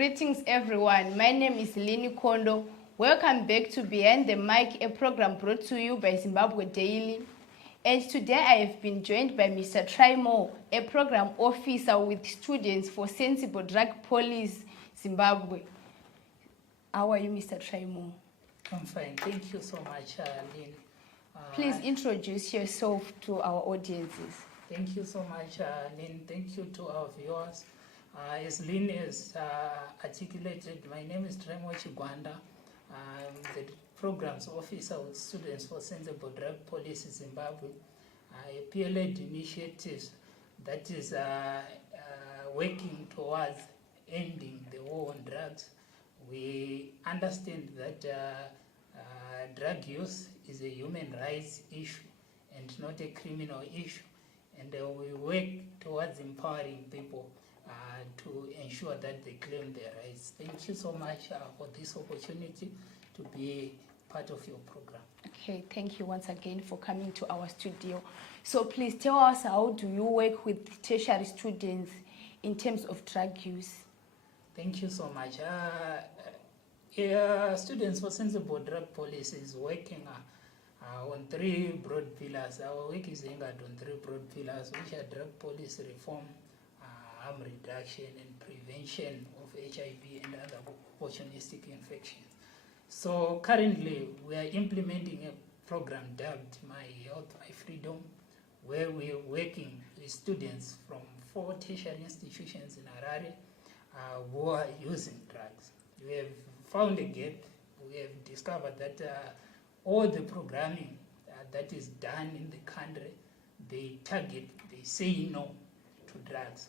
Greetings everyone, my name is Lini Kondo. Welcome back to Behind the Mic, a program brought to you by Zimbabwe Daily. And today I have been joined by Mr. Trimo, a program officer with Students for Sensible Drug Policy Zimbabwe. How are you, Mr. Trimo? I'm fine. Thank you so much, Lynn. Please introduce yourself to our audiences. Thank you so much, Lynn. Thank you to our viewers. As Lynn has articulated, my name is Trimo Chigwanda. I'm the Programs Officer with Students for Sensible Drug Policy Zimbabwe, a peer-led initiative that is working towards ending the war on drugs. We understand that drug use is a human rights issue and not a criminal issue, and we work towards empowering people to ensure that they claim their rights. Thank you so much for this opportunity to be part of your program. Okay, thank you once again for coming to our studio. So please tell us, how do you work with tertiary students in terms of drug use? Thank you so much. Students for Sensible Drug Policy is working on three broad pillars. Our work is aimed on three broad pillars, which are drug policy reform, harm reduction, and prevention of HIV and other opportunistic infections. So currently, we are implementing a program dubbed My Health, My Freedom, where we are working with students from 4 tertiary institutions in Harare who are using drugs. We have found a gap. We have discovered that all the programming that is done in the country, they say no to drugs.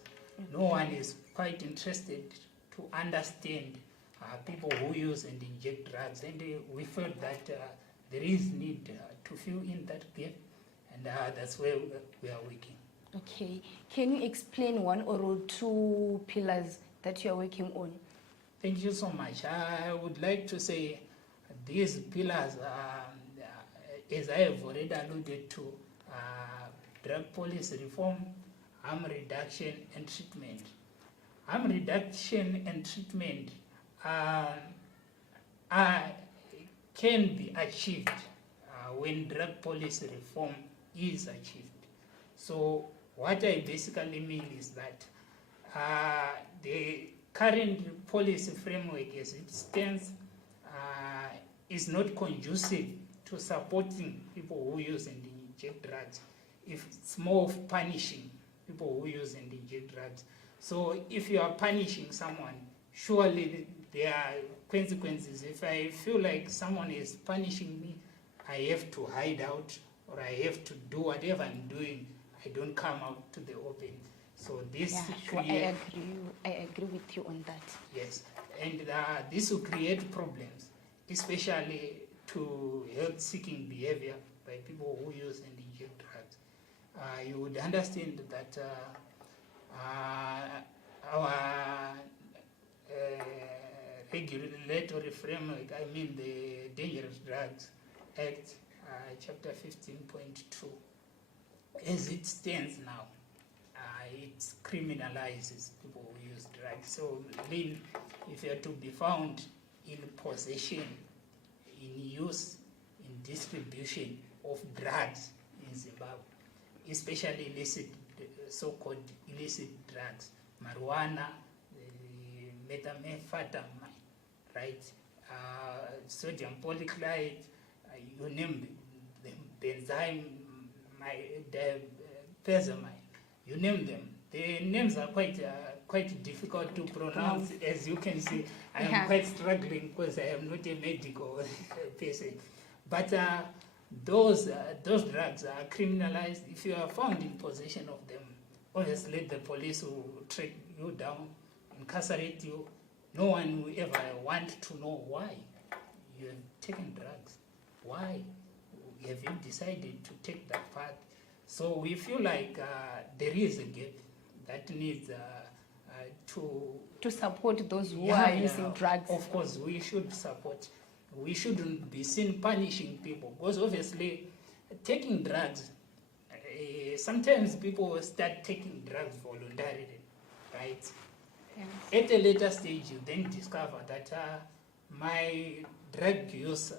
No one is quite interested to understand people who use and inject drugs, and we felt that there is need to fill in that gap, and that's where we are working. Okay, can you explain one or two pillars that you are working on? Thank you so much. I would like to say these pillars, as I have already alluded to, drug policy reform, harm reduction, and treatment. Harm reduction and treatment can be achieved when drug policy reform is achieved. So what I basically mean is that the current policy framework as it stands is not conducive to supporting people who use and inject drugs. If it's more of punishing people who use and inject drugs. So if you are punishing someone, surely there are consequences. If I feel like someone is punishing me, I have to hide out, or I have to do whatever I'm doing. I don't come out to the open. So this I agree with you on that. Yes, and this will create problems, especially to health-seeking behavior by people who use and inject drugs. You would understand that our regulatory framework, I mean the Dangerous Drugs Act, Chapter 15.2, as it stands now, it criminalizes people who use drugs. So, Lynn, if you are to be found in possession, in use, in distribution of drugs in Zimbabwe, especially illicit, so-called illicit drugs, marijuana, methamphetamine, right? Sodium polychloride, you name them, benzine, diazepam, you name them. The names are quite difficult to pronounce. As you can see, I am quite struggling because I am not a medical person. But those drugs are criminalized. If you are found in possession of them, obviously the police will track you down, incarcerate you. No one will ever want to know why you have taken drugs. Why have you decided to take that path? So we feel like there is a gap that needs to support those who are using drugs. Of course, we should support. We shouldn't be seen punishing people, because obviously taking drugs, sometimes people start taking drugs voluntarily, right? Yes. At a later stage, you then discover that my drug use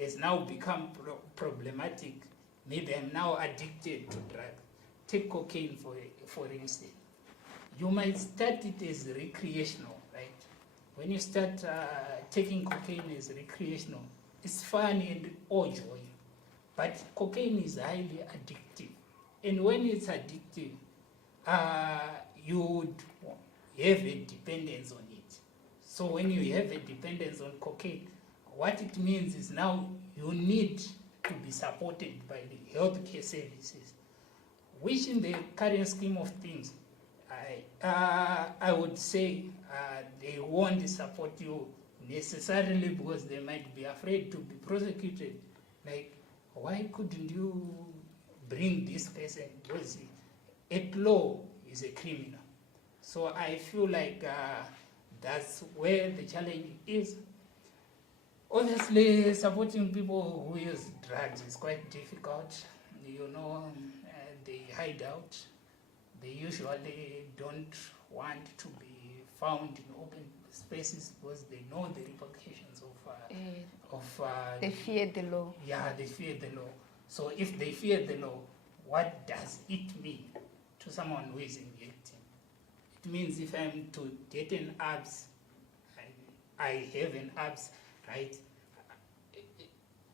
has now become problematic. Maybe I'm now addicted to drugs. Take cocaine for instance. You might start it as recreational, right? When you start taking cocaine as recreational, it's fun and all joy. But cocaine is highly addictive. And when it's addictive, you would have a dependence on it. So when you have a dependence on cocaine, what it means is now you need to be supported by the healthcare services, which in the current scheme of things, I would say they won't support you necessarily because they might be afraid to be prosecuted. Like, why couldn't you bring this person? Because at law is a criminal. So I feel like that's where the challenge is. Obviously, supporting people who use drugs is quite difficult. You know, they hide out. They usually don't want to be found in open spaces because they know the repercussions of They fear the law. yeah, they fear the law. So if they fear the law, what does it mean to someone who is injecting? It means if I'm to get an abs, I have an abs, right?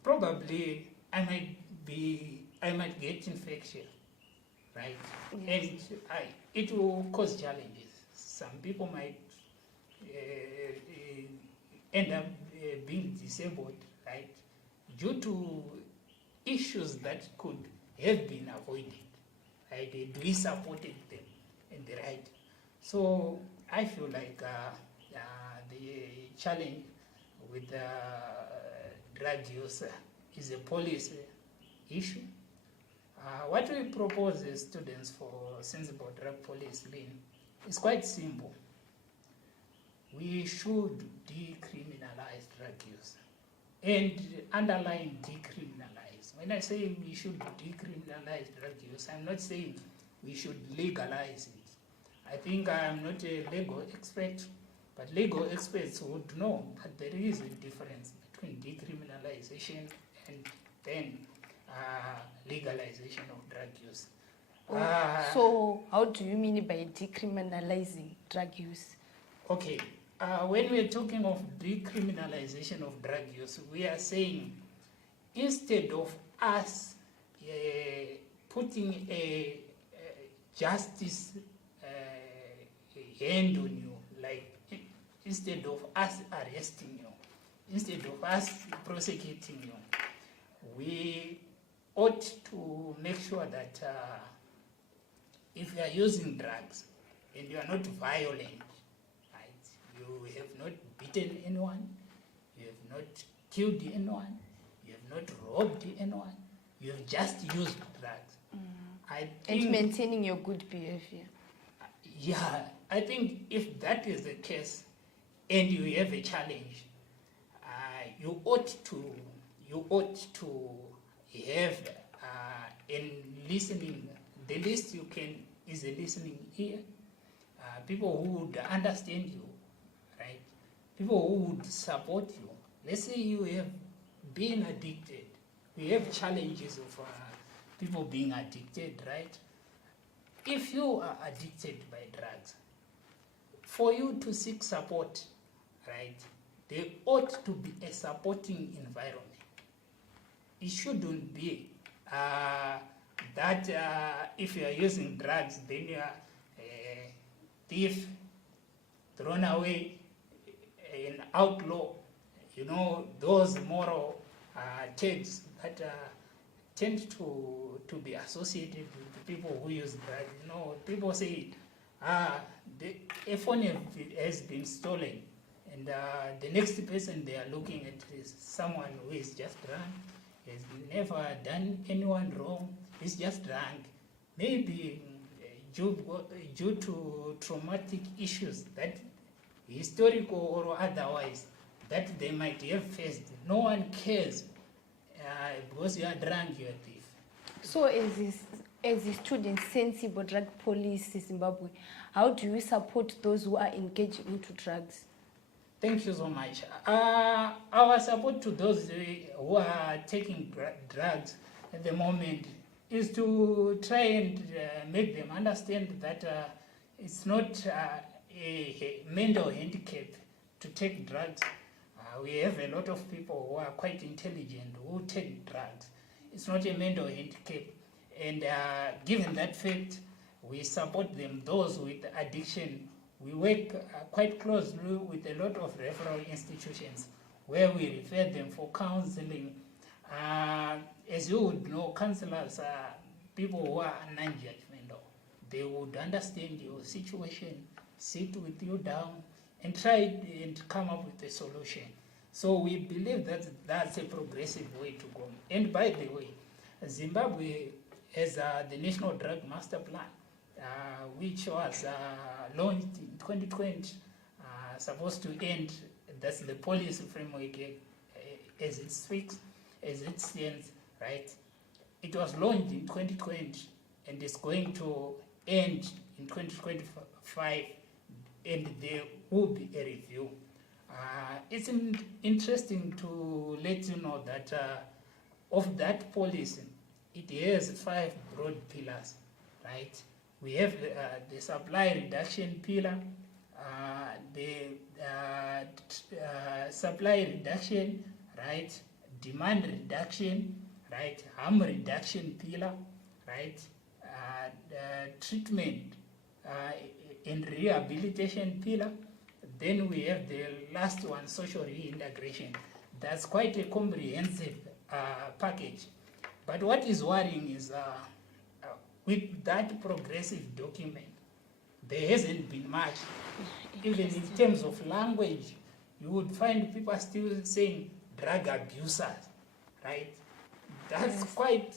Probably I might get infection, right? Yes. And it will cause challenges. Some people might end up being disabled, right? Due to issues that could have been avoided, right? And we supported them in the right. So I feel like the challenge with drug use is a policy issue. What we propose as students for sensible drug policy is quite simple. We should decriminalize drug use and underline decriminalize. When I say we should decriminalize drug use, I'm not saying we should legalize it. I think I'm not a legal expert, but legal experts would know that there is a difference between decriminalization and then legalization of drug use. So how do you mean by decriminalizing drug use? Okay, when we're talking of decriminalization of drug use, we are saying instead of us putting a justice hand on you, like instead of us arresting you, instead of us prosecuting you, we ought to make sure that if you are using drugs and you are not violent, right, you have not beaten anyone, you have not killed anyone, you have not robbed anyone, you have just used drugs. I think, And maintaining your good behavior. yeah, I think if that is the case and you have a challenge, you ought to have in listening. The least you can is a listening ear. People who would understand you, right? People who would support you. Let's say you have been addicted. We have challenges of people being addicted, right? If you are addicted by drugs, for you to seek support, right, there ought to be a supporting environment. It shouldn't be that if you are using drugs, then you are a thief, thrown away, an outlaw. You know, those moral tags that tend to be associated with the people who use drugs. You know, people say, a phone has been stolen, and the next person they are looking at is someone who is just drunk, has never done anyone wrong, is just drunk. Maybe due to traumatic issues that historical or otherwise that they might have faced. No one cares because you are drunk, you are a thief. So is this As a student, Sensible Drug Policy Zimbabwe, how do you support those who are engaging into drugs? Thank you so much. Our support to those who are taking drugs at the moment is to try and make them understand that it's not a mental handicap to take drugs. We have a lot of people who are quite intelligent who take drugs. It's not a mental handicap. And given that fact, we support them. Those with addiction, we work quite closely with a lot of referral institutions where we refer them for counseling. As you would know, counselors are people who are non-judgmental. They would understand your situation, sit with you down, and try and come up with a solution. So we believe that that's a progressive way to go. And by the way, Zimbabwe has the National Drug Master Plan, which was launched in 2020, supposed to end, that's the policy framework as it speaks, as it stands, right? It was launched in 2020 and is going to end in 2025, and there will be a review. It's interesting to let you know that of that policy, it has 5 broad pillars, right? We have the supply reduction pillar, the supply reduction, right? Demand reduction, right? Harm reduction pillar, right? Treatment and rehabilitation pillar. Then we have the last one, social reintegration. That's quite a comprehensive package. But what is worrying is with that progressive document, there hasn't been much. Even in terms of language, you would find people still saying drug abusers, right? That's quite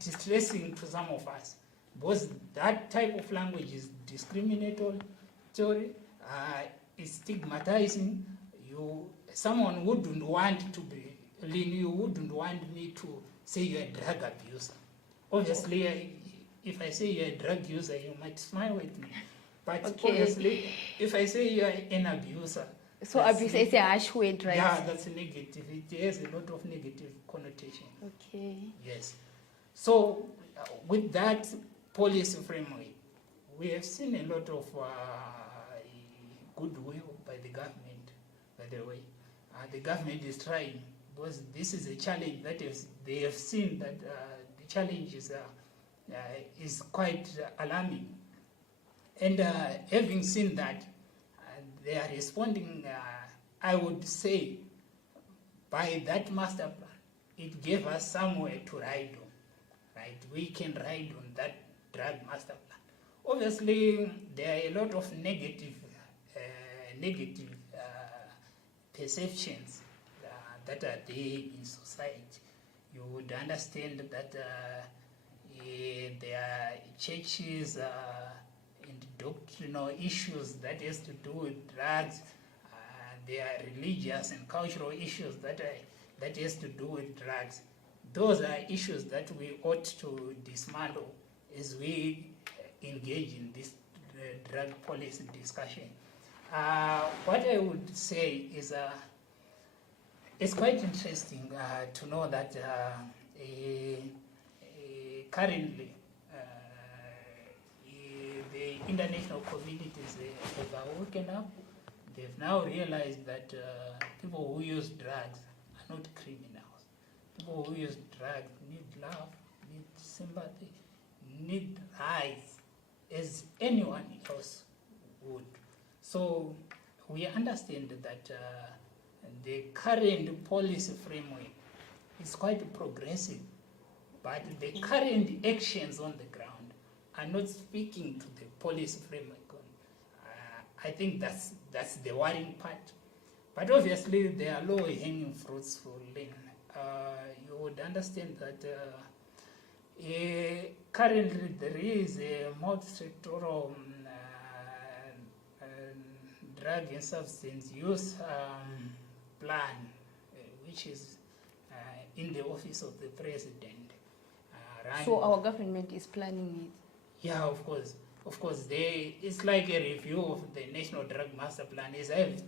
distressing to some of us, because that type of language is discriminatory, is stigmatizing. Someone wouldn't want to be, you wouldn't want me to say you're a drug abuser. Obviously, if I say you're a drug user, you might smile with me. But obviously, if I say you're an abuser, so abuse is a harsh word, right? Yeah, that's negative. It has a lot of negative connotation. Okay. Yes. So with that policy framework, we have seen a lot of goodwill by the government, by the way. The government is trying, because this is a challenge that they have seen that the challenge is quite alarming. And having seen that, they are responding, I would say, by that master plan. It gave us somewhere to ride on, right? We can ride on that drug master plan. Obviously, there are a lot of negative perceptions that are there in society. You would understand that there are churches and doctrinal issues that has to do with drugs. There are religious and cultural issues that has to do with drugs. Those are issues that we ought to dismantle as we engage in this drug policy discussion. What I would say is it's quite interesting to know that currently the international communities have woken up. They've now realized that people who use drugs are not criminals. People who use drugs need love, need sympathy, need rights as anyone else would. So we understand that the current policy framework is quite progressive, but the current actions on the ground are not speaking to the policy framework. I think that's the worrying part. But obviously there are low-hanging fruits for Lynn. You would understand that currently there is a multi-sectoral drug and substance use plan, which is in the office of the president. run. So our government is planning it. Yeah, of course. Of course, it's like a review of the National Drug Master Plan. As I've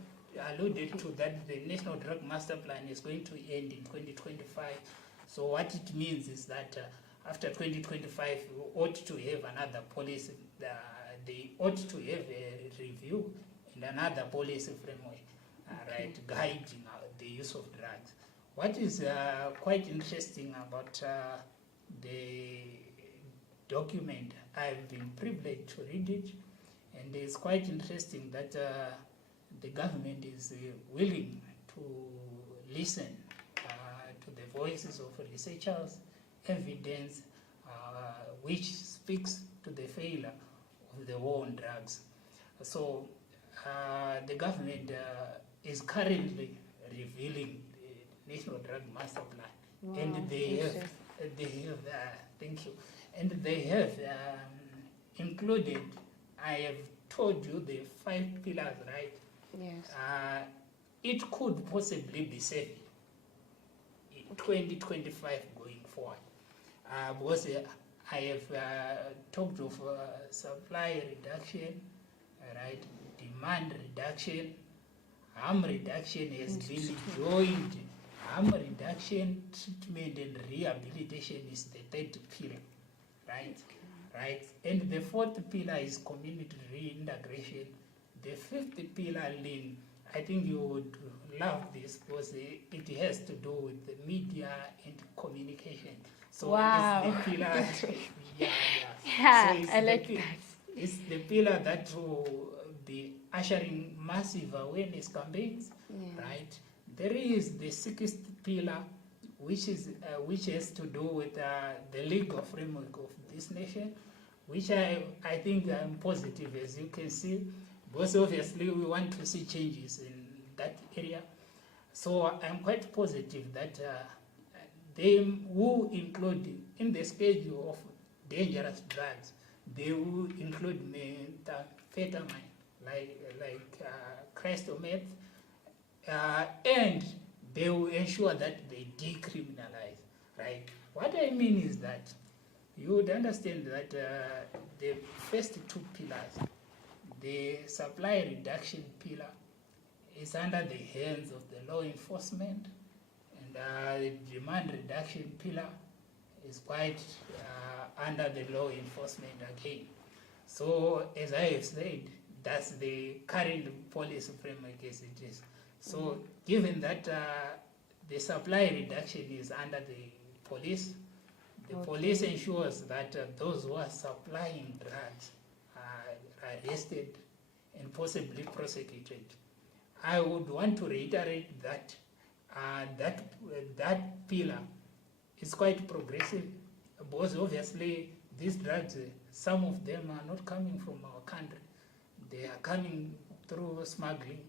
alluded to, that the National Drug Master Plan is going to end in 2025. So what it means is that after 2025, we ought to have another policy. They ought to have a review and another policy framework, right, guiding the use of drugs. What is quite interesting about the document, I've been privileged to read it, and it's quite interesting that the government is willing to listen to the voices of researchers, evidence which speaks to the failure of the war on drugs. So the government is currently revealing the National Drug Master Plan. Wow, And they have, thank you, and they have included, I have told you, the 5 pillars, right? Yes. It could possibly be 7 in 2025 going forward. Because I have talked of supply reduction, right? Demand reduction, harm reduction has been joined. Harm reduction, treatment and rehabilitation is the 3rd pillar, right? Right. And the 4th pillar is community reintegration. The 5th pillar, Lynn, I think you would love this because it has to do with the media and communication. So wow. It's the pillar. Yeah, So I like that. It's the pillar that will be ushering massive awareness campaigns, right? There is the 6th pillar, which has to do with the legal framework of this nation, which I think I'm positive, as you can see, because obviously we want to see changes in that area. So I'm quite positive that they will include in the schedule of dangerous drugs, they will include methamphetamine, like crystal meth, and they will ensure that they decriminalize, right? What I mean is that you would understand that the first 2 pillars, the supply reduction pillar, is under the hands of the law enforcement, and the demand reduction pillar is quite under the law enforcement again. So, as I have said, that's the current policy framework as it is. So, given that the supply reduction is under the police, the police ensures that those who are supplying drugs are arrested and possibly prosecuted. I would want to reiterate that that pillar is quite progressive, because obviously these drugs, some of them are not coming from our country. They are coming through smuggling.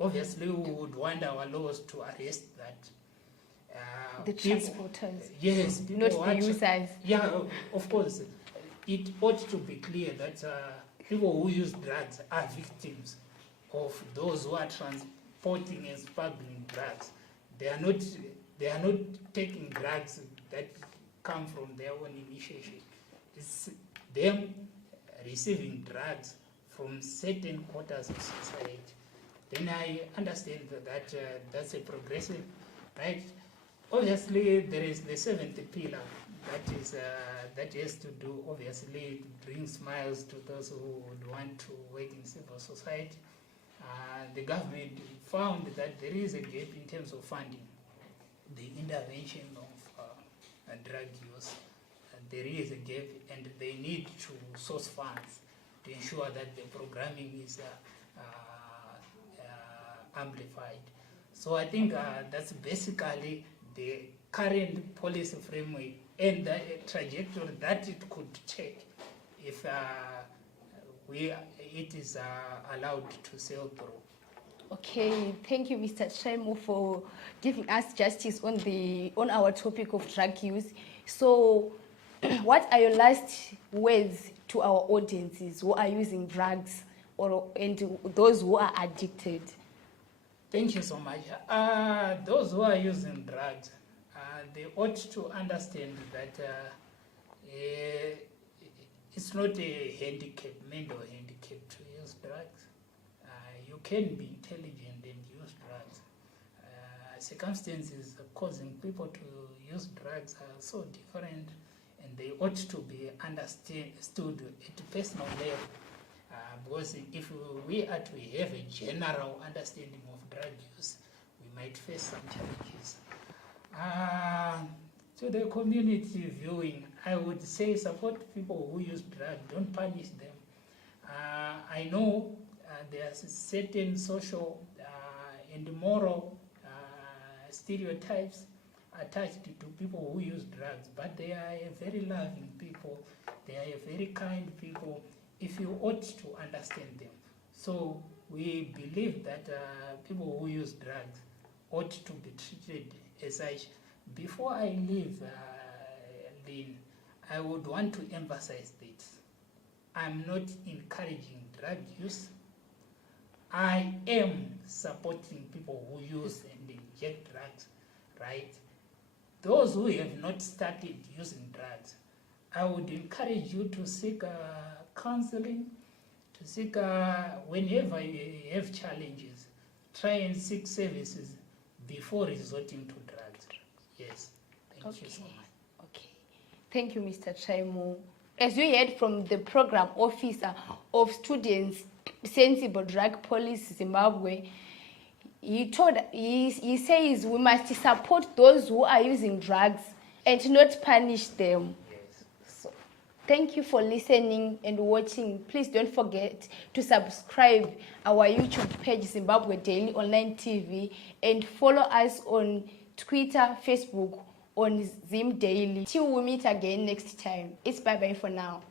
Obviously, we would want our laws to arrest that. The transporters. Yes, people not the users. Yeah, of course. It ought to be clear that people who use drugs are victims of those who are transporting and smuggling drugs. They are not taking drugs that come from their own initiation. It's them receiving drugs from certain quarters of society. Then I understand that that's a progressive, right? Obviously, there is the 7th pillar that has to do, obviously, to bring smiles to those who would want to work in civil society. The government found that there is a gap in terms of funding the intervention of drug use. There is a gap, and they need to source funds to ensure that the programming is amplified. So I think that's basically the current policy framework and the trajectory that it could take if it is allowed to sail through. Okay, thank you, Mr. Chaimo, for giving us justice on our topic of drug use. So, what are your last words to our audiences who are using drugs and those who are addicted? Thank you so much. Those who are using drugs, they ought to understand that It's not a handicap, mental handicap to use drugs. You can be intelligent and use drugs. Circumstances causing people to use drugs are so different, and they ought to be understood at a personal level. Because if we are to have a general understanding of drug use, we might face some challenges. To the community viewing, I would say support people who use drugs, don't punish them. I know there are certain social and moral stereotypes attached to people who use drugs, but they are a very loving people, they are a very kind people, if you ought to understand them. So we believe that people who use drugs ought to be treated as such. Before I leave, Lynn, I would want to emphasize that I'm not encouraging drug use. I am supporting people who use and inject drugs, right? Those who have not started using drugs, I would encourage you to seek counseling, to seek, whenever you have challenges, try and seek services before resorting to drugs. Yes, thank you so much. Okay, thank you, Mr. Traimo. As you heard from the program officer of Students Sensible Drug Policy Zimbabwe, he says we must support those who are using drugs and not punish them. Yes. So, thank you for listening and watching. Please don't forget to subscribe our YouTube page, Zimbabwe Daily Online TV, and follow us on Twitter, Facebook, on Zim Daily. Till we meet again next time. It's bye-bye for now.